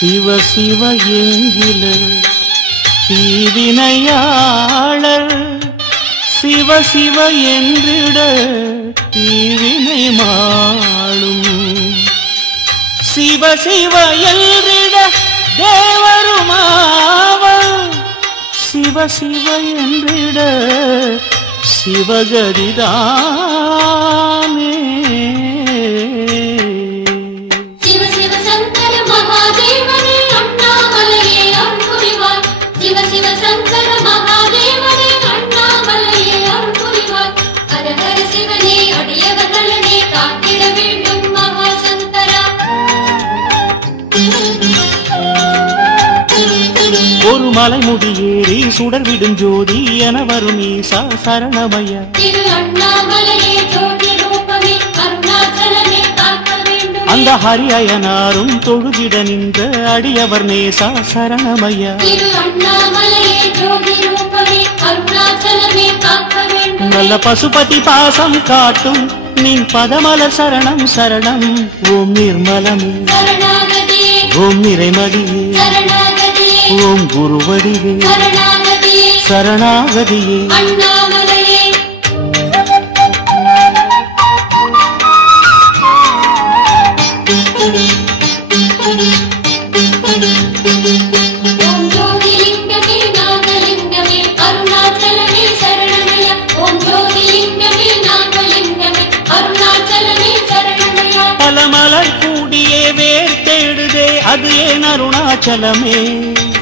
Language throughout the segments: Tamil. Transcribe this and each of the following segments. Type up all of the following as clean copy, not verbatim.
சிவ சிவ என்கிற தீவினையாளர் சிவ சிவ என்றிட தீவினை மாளும் சிவ சிவ என்றிட தேவருமாவர் சிவ சிவ என்றிட சிவகதிதானே சிவ சிவ சங்கர மகாதேவனே அண்ணாமலையே அருள் புரிவாய் சிவ சிவ சங்கர மகாதேவனே அண்ணாமலையே அருள் புரிவாய் ஹர ஹர சிவனே அடியவர்களே காத்திட வேண்டும் மகாசங்கரா ஒரு மலைமுடி ஏறி சுடர்விடும் ஜோதி என வரும் ஈசா சரணமய்யா திரு அண்ணாமலையே ஜோதி ரூபமே அருணாச்சலமே காக்க வேண்டும் அந்த ஹரியனாரும் தொழுதிட நின்ற அடியவர் நேசா சரணமய்யா திரு அண்ணாமலையே ஜோதி ரூபமே அருணாச்சலமே காக்க வேண்டும் நல்ல பசுபதி பாசம் காட்டும் நின் பதமலர் சரணம் சரணம் ஓம் நிர்மலமே சரணாகதியே ஓம் நிறைமதியே சரணாகதியே ஓம் குருவடிவே சரணாகதியே சரணாகதியே அண்ணாமலையே ஓம் ஜோதிலிங்கமே நாகலிங்கமே அருணாச்சலமே சரணமய்யா ஓம் ஜோதிலிங்கமே நாகலிங்கமே அருணாச்சலமே சரணமய்யா பல மலர் கூடியே வேர் தேடுதே அது ஏன் அருணாச்சலமே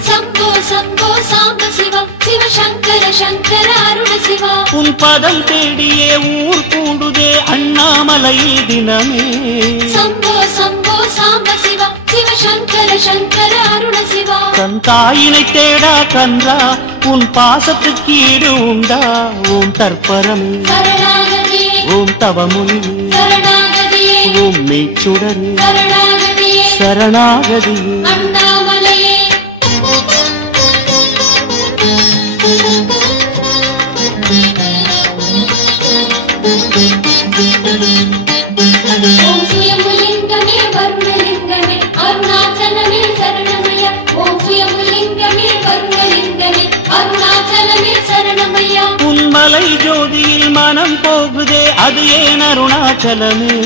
சம்போ சம்போ சாம்ப சிவா சிவ சங்கர சங்கர அருண சிவா உன் பதம் தேடியே ஊர் கூடுதே அண்ணாமலை தினமே சம்போ சம்போ சாம்ப சிவா சிவ சங்கர சங்கர அருண சிவா தன் தாயினை தேடா கன்றா உன் பாசத்துக்கு ஈடு உண்டா ஓம் தற்பரமே சரணாகதியே ஓம் தவமுனிவே சரணாகதியே ஓம் மெய்ச்சுடரே சரணாகதியே சரணாகதியே அண்ணாமலையே ஓம் சுயமுலிங்கமே வருணலிங்கமே அருணாச்சலமே சரணமய்யா ஓம் சுயமுலிங்கமே வருணலிங்கமே அருணாச்சலமே சரணமய்யா உன் மலை ஜோதியில் மனம் போகுதே அது ஏன் அருணாச்சலமே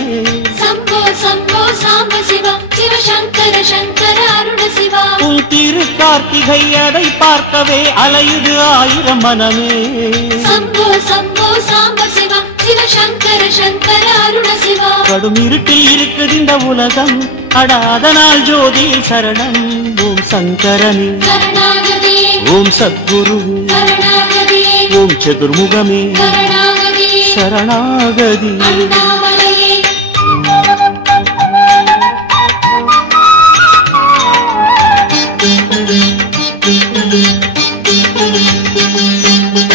சம்போ சம்போ சாம்ப சிவா சிவ சங்கர சங்கர அருண சிவா உன் திரு கார்த்திகை அடை பார்க்கவே அலையுது ஆயிரம் மனமே சம்போ சம்போ சாம்ப சிவா சிவ சங்கர சங்கர அருண சிவா கடும் இருட்டில் இருக்குது இந்த உலகம் அட அதனால் ஜோதி சரணம் ஓம் சங்கரனே சரணாகதியே ஓம் சத்குருவே சரணாகதியே ஓம் சதுர்முகமே சரணாகதியே சரணாகதி அண்ணாமலையே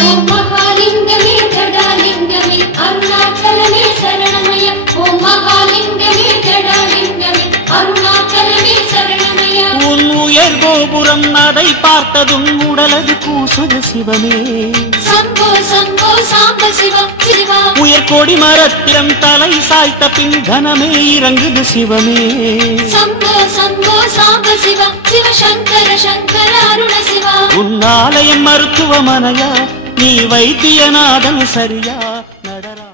ஓம் மகாலிங்கமே ஜடாலிங்கமே அருணாச்சலமே சரணமய்யா ஓம் மகாலிங்கமே ஜடாலிங்கமே அருணாச்சலமே சரணமய்யா உன் உயர் கோபுரம் அதை பார்த்ததும் உடலது கூசுது சிவமே சம்போ சம்போ சாம்ப சிவா சிவா உயர் கொடி மரத்திரம் தலை சாய்த்த பின் கனமே இறங்குது சிவமே சம்போ சம்போ சாம்ப சிவா சிவ சங்கர சங்கர அருண சிவா உன் ஆலயம் மருத்துவமனையா நீ வைத்தியநாதன் சரியா நடரா